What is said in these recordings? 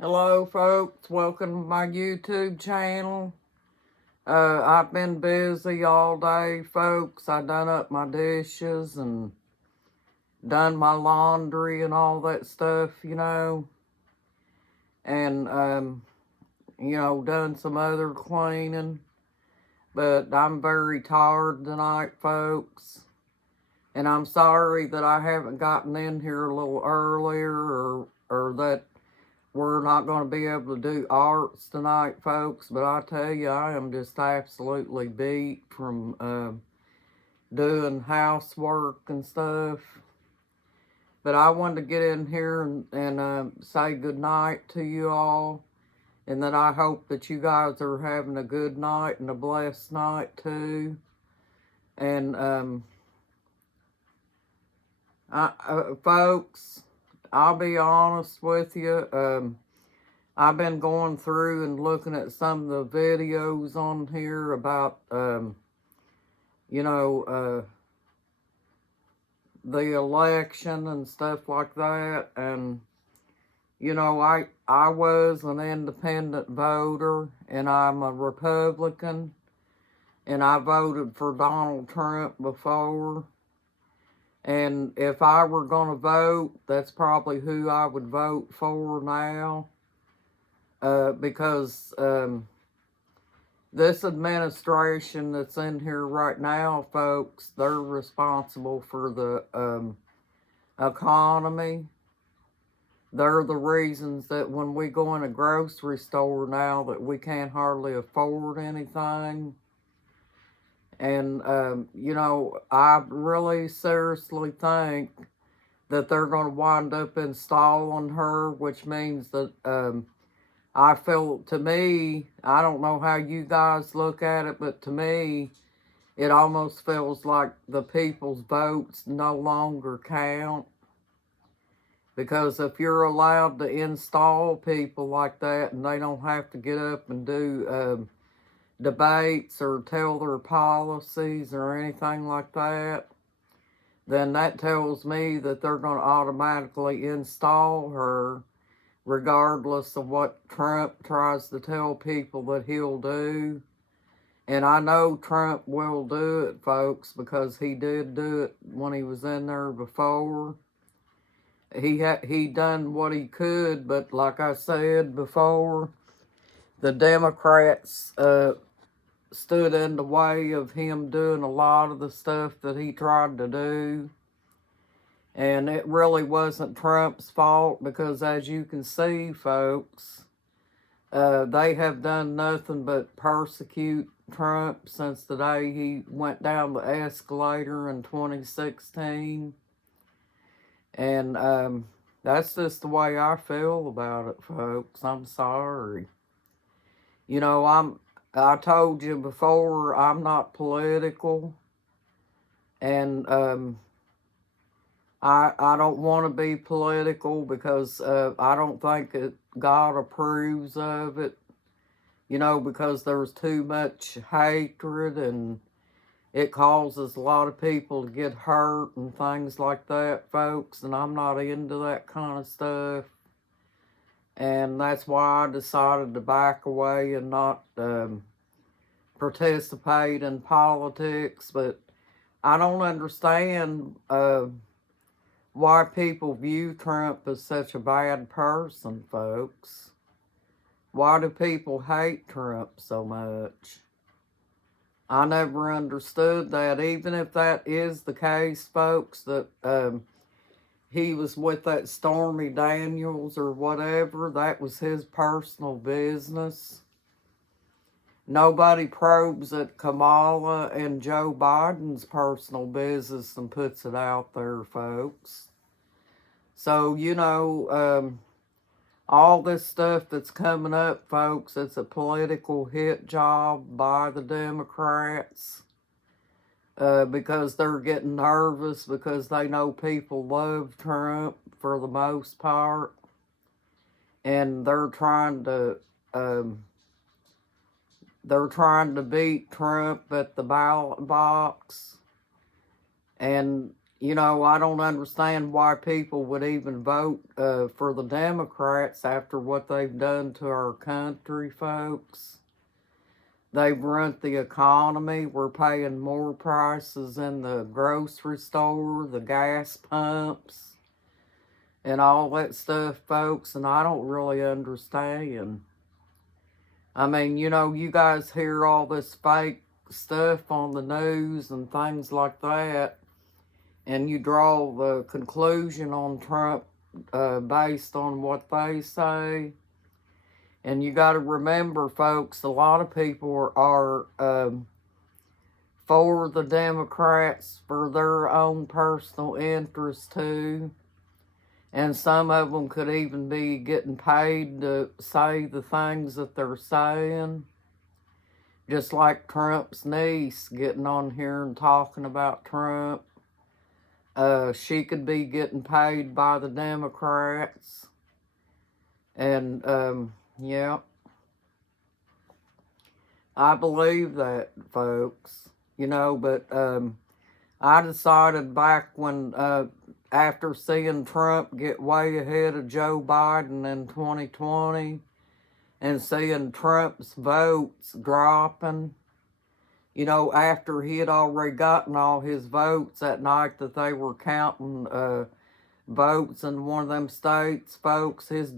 Hello folks, welcome to my YouTube channel. I've been busy all day folks. I done up my dishes and done my laundry and all that stuff, and done some other cleaning. But I'm very tired tonight folks, and I'm sorry that I haven't gotten in here a little earlier or that we're not going to be able to do arts tonight, folks, but I tell you, I am just absolutely beat from doing housework and stuff. But I wanted to get in here and say good night to you all, and that I hope that you guys are having a good night and a blessed night too. And folks, I'll be honest with you. I've been going through and looking at some of the videos on here about, the election and stuff like that. And, I was an independent voter, and I'm a Republican, and I voted for Donald Trump before. And if I were going to vote, that's probably who I would vote for now. Because this administration that's in here right now, folks, they're responsible for the economy. They're the reasons that when we go in a grocery store now that we can't hardly afford anything. And, I really seriously think that they're going to wind up installing her, which means that I feel, to me, I don't know how you guys look at it, but to me, it almost feels like the people's votes no longer count. Because if you're allowed to install people like that and they don't have to get up and do debates or tell their policies or anything like that, then that tells me that they're going to automatically install her regardless of what Trump tries to tell people that he'll do. And I know Trump will do it, folks, because he did do it when he was in there before. He done what he could, but like I said before, the Democrats stood in the way of him doing a lot of the stuff that he tried to do. And it really wasn't Trump's fault because, as you can see, folks, they have done nothing but persecute Trump since the day he went down the escalator in 2016. And that's just the way I feel about it, folks. I'm sorry. I told you before, I'm not political. And I don't want to be political because I don't think God approves of it, because there's too much hatred and it causes a lot of people to get hurt and things like that, folks, and I'm not into that kind of stuff. And that's why I decided to back away and not participate in politics. But I don't understand why people view Trump as such a bad person, folks. Why do people hate Trump so much? I never understood that. Even if that is the case, folks, that he was with that Stormy Daniels or whatever, that was his personal business. Nobody probes at Kamala and Joe Biden's personal business and puts it out there, folks. So, all this stuff that's coming up, folks, it's a political hit job by the Democrats because they're getting nervous because they know people love Trump for the most part. And they're trying to beat Trump at the ballot box. And you know, I don't understand why people would even vote for the Democrats after what they've done to our country, folks. They've ruined the economy. We're paying more prices in the grocery store, the gas pumps, and all that stuff, folks, and I don't really understand. I mean, you know, you guys hear all this fake stuff on the news and things like that, and you draw the conclusion on Trump based on what they say. And you got to remember, folks, a lot of people are for the Democrats for their own personal interest too. And some of them could even be getting paid to say the things that they're saying. Just like Trump's niece getting on here and talking about Trump. She could be getting paid by the Democrats. And, yeah. I believe that, folks. You know, but I decided back when, after seeing Trump get way ahead of Joe Biden in 2020 and seeing Trump's votes dropping, you know, after he had already gotten all his votes that night that they were counting votes in one of them states, folks, his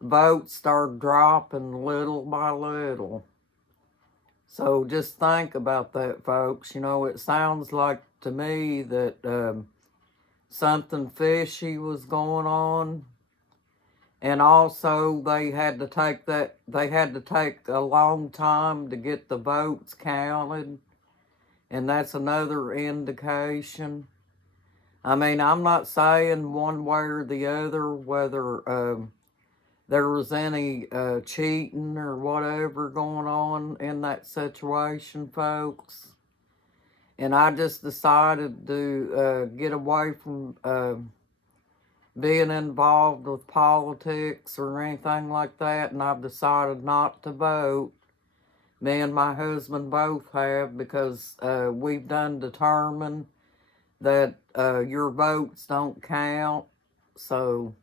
votes started dropping little by little. So just think about that, folks. You know, it sounds like to me that something fishy was going on. And also they had to take a long time to get the votes counted. And that's another indication. I mean, I'm not saying one way or the other whether there was any cheating or whatever going on in that situation, folks. And I just decided to get away from being involved with politics or anything like that, and I've decided not to vote. Me and my husband both have, because we've done determined that your votes don't count. So,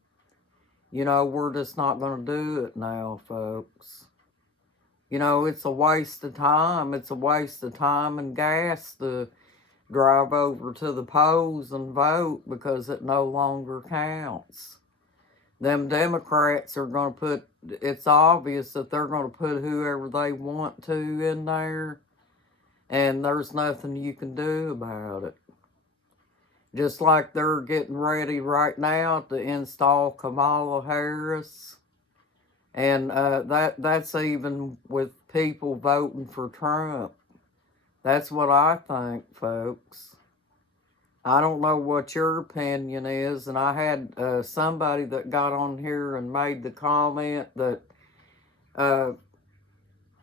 you know, we're just not going to do it now, folks. You know, it's a waste of time. It's a waste of time and gas to drive over to the polls and vote because it no longer counts. Them Democrats are going to put, it's obvious that they're going to put whoever they want to in there, and there's nothing you can do about it. Just like they're getting ready right now to install Kamala Harris. And that's even with people voting for Trump. That's what I think, folks. I don't know what your opinion is, and I had somebody that got on here and made the comment that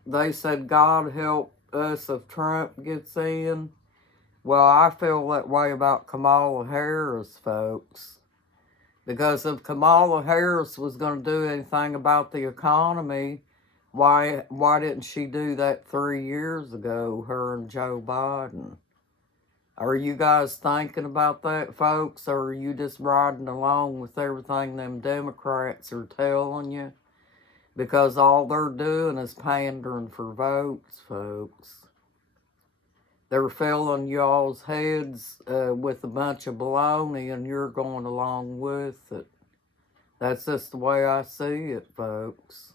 they said, God help us if Trump gets in. Well, I feel that way about Kamala Harris, folks. Because if Kamala Harris was going to do anything about the economy, why didn't she do that 3 years ago, her and Joe Biden? Are you guys thinking about that, folks, or are you just riding along with everything them Democrats are telling you? Because all they're doing is pandering for votes, folks. They're filling y'all's heads with a bunch of baloney, and you're going along with it. That's just the way I see it, folks.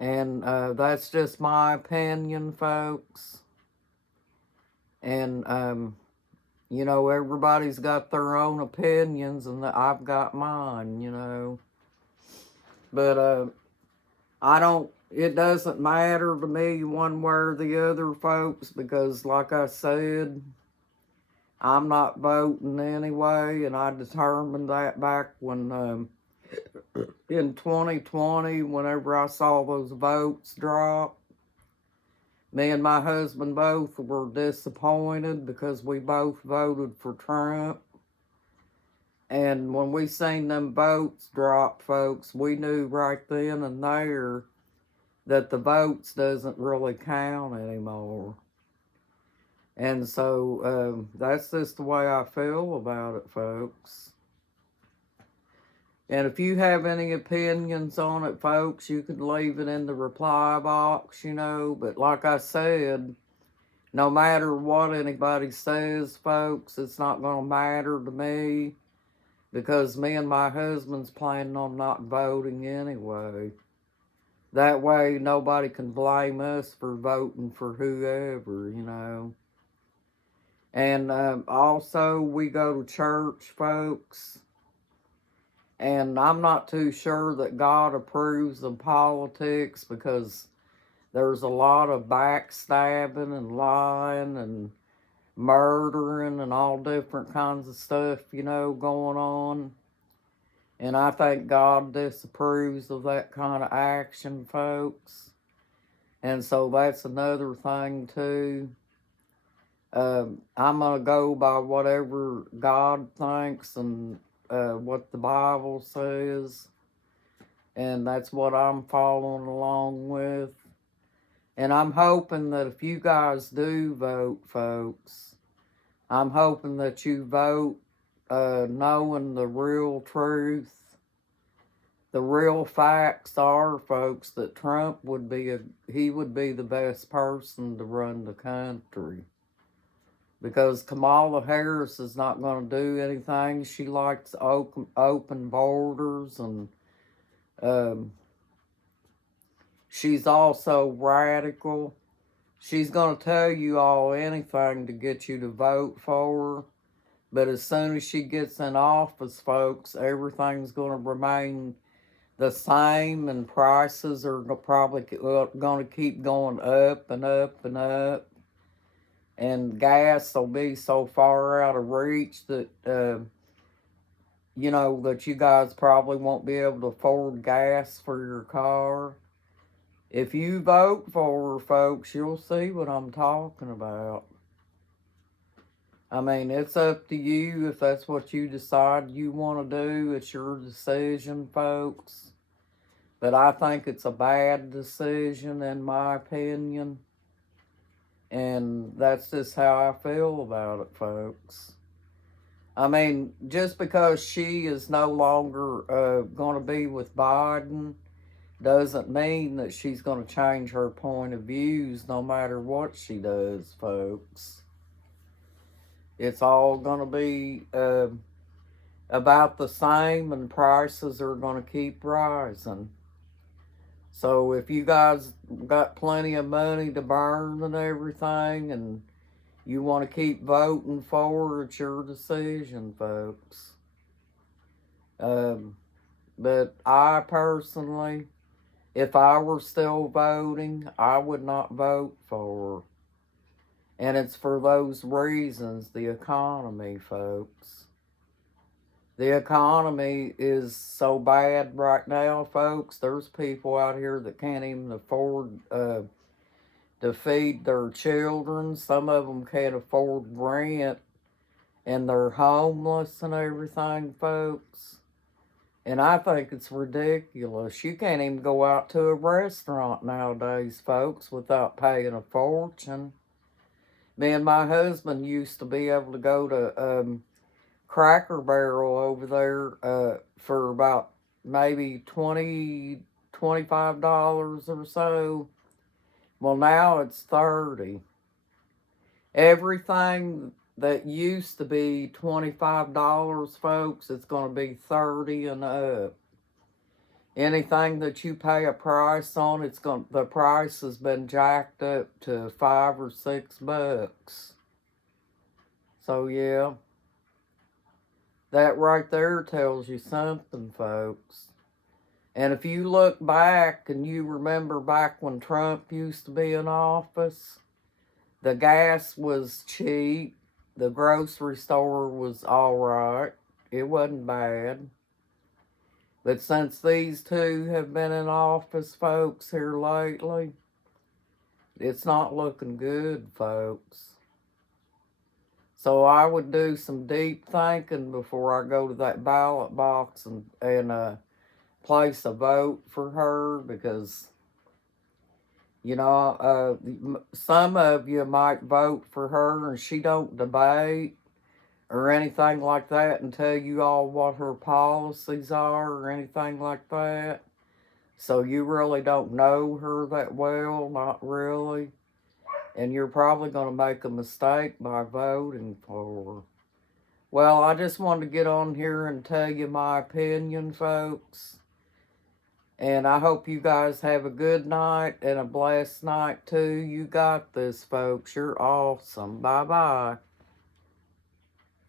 And that's just my opinion, folks. And, you know, everybody's got their own opinions, and I've got mine, you know. But it doesn't matter to me one way or the other, folks, because like I said, I'm not voting anyway, and I determined that back when, in 2020, whenever I saw those votes drop. Me and my husband both were disappointed because we both voted for Trump. And when we seen them votes drop, folks, we knew right then and there that the votes doesn't really count anymore. And so that's just the way I feel about it, folks. And if you have any opinions on it, folks, you can leave it in the reply box, you know. But like I said, no matter what anybody says, folks, it's not going to matter to me because me and my husband's planning on not voting anyway. That way, nobody can blame us for voting for whoever, you know. And also, we go to church, folks. And I'm not too sure that God approves of politics because there's a lot of backstabbing and lying and murdering and all different kinds of stuff, you know, going on. And I think God disapproves of that kind of action, folks. And so that's another thing, too. I'm going to go by whatever God thinks and what the Bible says. And that's what I'm following along with. And I'm hoping that if you guys do vote, folks, I'm hoping that you vote knowing the real truth. The real facts are, folks, that Trump would be the best person to run the country. Because Kamala Harris is not going to do anything. She likes open borders, and she's also radical. She's going to tell you all anything to get you to vote for her. But as soon as she gets in office, folks, everything's going to remain the same, and prices are probably going to keep going up and up and up. And gas will be so far out of reach that, you know, that you guys probably won't be able to afford gas for your car. If you vote for her, folks, you'll see what I'm talking about. I mean, it's up to you if that's what you decide you want to do. It's your decision, folks. But I think it's a bad decision, in my opinion. And that's just how I feel about it, folks. I mean, just because she is no longer going to be with Biden doesn't mean that she's going to change her point of views no matter what she does, folks. It's all going to be about the same, and prices are going to keep rising. So if you guys got plenty of money to burn and everything, and you want to keep voting for her, it's your decision, folks. But I personally, if I were still voting, I would not vote for her. And it's for those reasons, the economy, folks. The economy is so bad right now, folks. There's people out here that can't even afford to feed their children. Some of them can't afford rent, and they're homeless and everything, folks. And I think it's ridiculous. You can't even go out to a restaurant nowadays, folks, without paying a fortune. Me and my husband used to be able to go to Cracker Barrel over there for about maybe $25 or so. Well, now it's $30. Everything that used to be $25, folks, it's going to be $30 and up. Anything that you pay a price on, the price has been jacked up to $5 or $6. So yeah, that right there tells you something, folks. And if you look back and you remember back when Trump used to be in office, the gas was cheap. The grocery store was all right. It wasn't bad. But since these two have been in office, folks, here lately, it's not looking good, folks. So I would do some deep thinking before I go to that ballot box and place a vote for her, because, You know, some of you might vote for her and she don't debate or anything like that and tell you all what her policies are or anything like that. So you really don't know her that well, not really. And you're probably going to make a mistake by voting for her. Well, I just wanted to get on here and tell you my opinion, folks. And I hope you guys have a good night and a blessed night too. You got this, folks. You're awesome. Bye bye.